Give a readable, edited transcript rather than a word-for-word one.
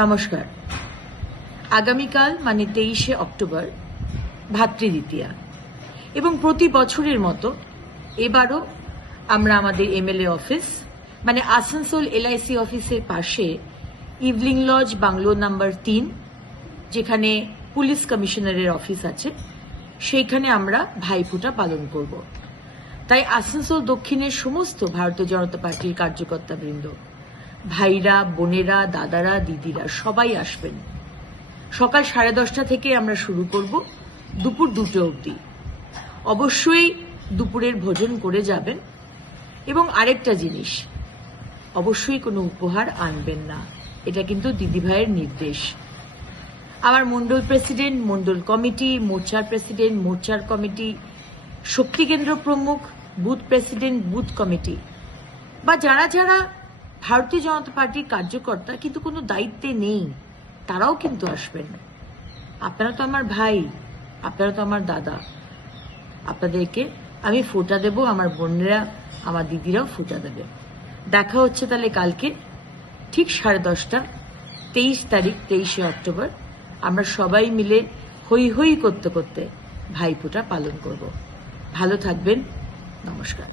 নমস্কার। আগামীকাল মানে 23শে অক্টোবর ভাতৃদ্বিতীয়া এবং প্রতি বছরের মতো এবারও আমরা আমাদের এমএলএ অফিস মানে আসানসোল এলআইসি অফিসের পাশে ইভলিং লজ বাংলো নাম্বার 3 যেখানে পুলিশ কমিশনারের অফিস আছে সেইখানে আমরা ভাইফোঁটা পালন করব। তাই আসানসোল দক্ষিণের সমস্ত ভারতীয় জনতা পার্টির কার্যকর্তাবৃন্দ, ভাইরা, বোনেরা, দাদারা, দিদিরা সবাই আসবেন। সকাল 10:30 থেকে আমরা শুরু করব দুপুর 2টো অবধি। অবশ্যই দুপুরের ভোজন করে যাবেন এবং আরেকটা জিনিস, অবশ্যই কোনো উপহার আনবেন না, এটা কিন্তু দিদিভাইয়ের নির্দেশ। আমার মণ্ডল প্রেসিডেন্ট, মণ্ডল কমিটি, মোর্চার প্রেসিডেন্ট, মোর্চার কমিটি, শক্তি কেন্দ্র প্রমুখ, বুথ প্রেসিডেন্ট, বুথ কমিটি বা যারা যারা ভারতীয় জনতা পার্টির কার্যকর্তা কিন্তু কোনো দায়িত্বে নেই তারাও কিন্তু আসবেন। আপনারা তো আমার ভাই, আপনারা তো আমার দাদা, আপনাদেরকে আমি ফোঁটা দেব, আমার বোনেরা, আমার দিদিরাও ফোঁটা দেবে। দেখা হচ্ছে তাহলে কালকে ঠিক 10:30, 23 তারিখ 23শে অক্টোবর। আমরা সবাই মিলে হই হই করতে করতে ভাইফোঁটা পালন করব। ভালো থাকবেন। নমস্কার।